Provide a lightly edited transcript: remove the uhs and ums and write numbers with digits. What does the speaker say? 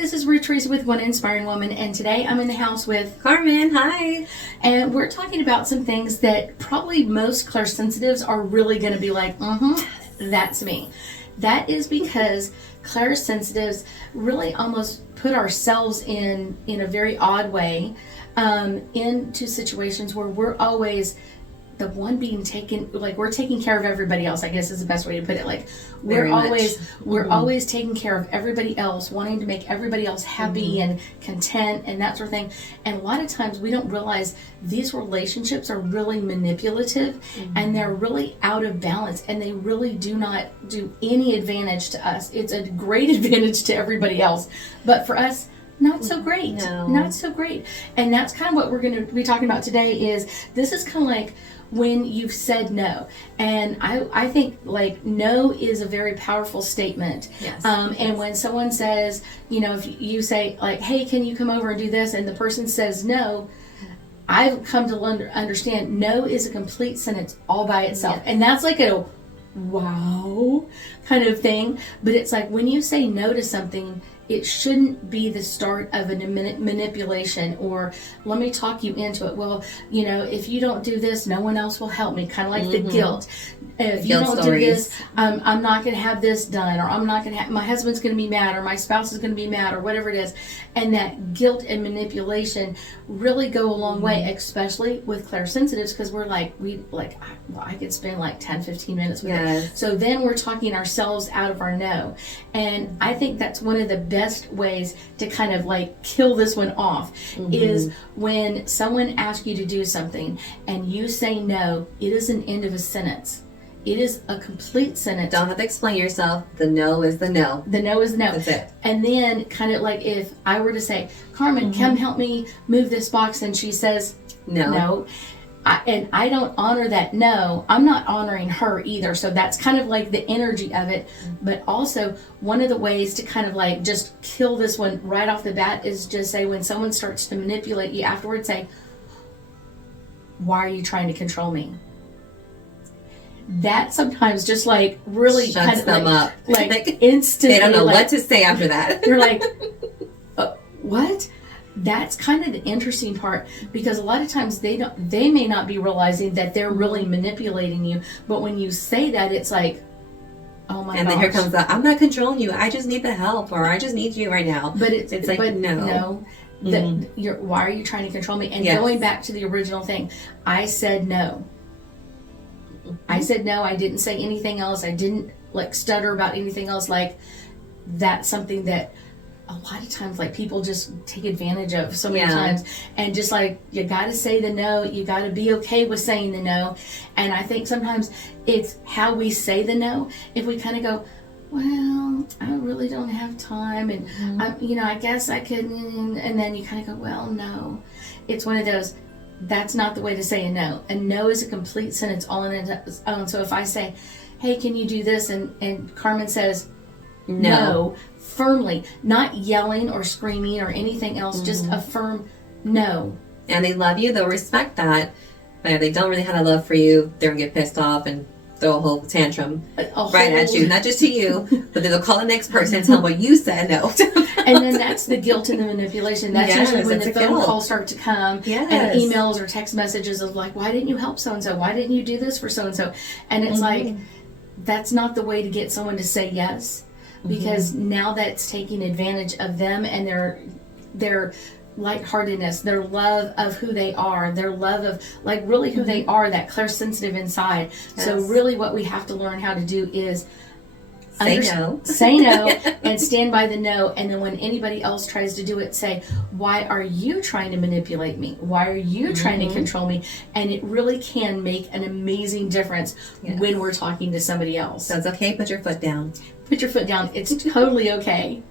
this is Ruth, Theresa with One Inspiring Woman, and today I'm in the house with Carmen. Hi. And we're talking about some things that probably most clairsensitives are really going to be like, that's me. That is because clairsensitives really almost put ourselves in a very odd way into situations where we're always the one being taken, like we're taking care of everybody else, I guess is the best way to put it. Like we're always taking care of everybody else, wanting to make everybody else happy and content and that sort of thing. And a lot of times we don't realize these relationships are really manipulative and they're really out of balance, and they really do not do any advantage to us. It's a great advantage to everybody else, but for us, not so great. Not so great. And that's kind of what we're going to be talking about today. This is kind of like when you've said no. And I think like no is a very powerful statement. Yes. And when someone says, if you say like, hey, can you come over and do this? And the person says no, I've come to understand no is a complete sentence all by itself. Yes. And that's like a wow kind of thing. But it's like when you say no to something, it shouldn't be the start of a manipulation or let me talk you into it. Well, if you don't do this, no one else will help me. Kind of like the guilt. If you don't do this, I'm not going to have this done, or I'm not going to have, my husband's going to be mad, or my spouse is going to be mad, or whatever it is. And that guilt and manipulation really go a long way, especially with clairsensitives, because we're like, I could spend like 10, 15 minutes with it. So then we're talking ourselves out of our no. And I think that's one of the best ways to kind of like kill this one off is when someone asks you to do something and you say no, it is an end of a sentence. It is a complete sentence. Don't have to explain yourself. The no is the no. The no is no. That's it. And then kind of like if I were to say, Carmen, come help me move this box, and she says no. And I don't honor that no, I'm not honoring her either. So that's kind of like the energy of it. But also one of the ways to kind of like just kill this one right off the bat is just say, when someone starts to manipulate you afterwards, say, why are you trying to control me? That sometimes just like really shuts kind of them up. Like instantly. They don't know what to say after that. You're like, what? That's kind of the interesting part, because a lot of times they may not be realizing that they're really manipulating you, but when you say that, it's like, oh my gosh. And then here comes the, I'm not controlling you, I just need the help, or I just need you right now. But it's like, no. Why are you trying to control me? And going back to the original thing, I said no. I said no. I didn't say anything else. I didn't like stutter about anything else. Like that's something that a lot of times like people just take advantage of so many times. And just like, you got to say the no. You got to be okay with saying the no. And I think sometimes it's how we say the no. If we kind of go, well, I really don't have time, and I guess I could, and then you kind of go, well, no. It's one of those. That's not the way to say a no. A no is a complete sentence all in its own. So if I say, hey, can you do this? And Carmen says no, firmly, not yelling or screaming or anything else, just a firm no. And they love you, they'll respect that. But if they don't really have a love for you, they're going to get pissed off and throw a whole tantrum at you. Not just to you, but then they'll call the next person and tell them what you said no. And then that's the guilt and the manipulation. That's usually when the phone calls start to come and emails or text messages of like, why didn't you help so-and-so? Why didn't you do this for so-and-so? And it's like, that's not the way to get someone to say yes, because now that's taking advantage of them and their lightheartedness, their love of who they are, their love of like really who they are, that clairsensitive inside. So really what we have to learn how to do is say no and stand by the no. And then when anybody else tries to do it, say, why are you trying to manipulate me? Why are you trying to control me? And it really can make an amazing difference when we're talking to somebody else. So it's okay, put your foot down. Put your foot down. It's totally okay.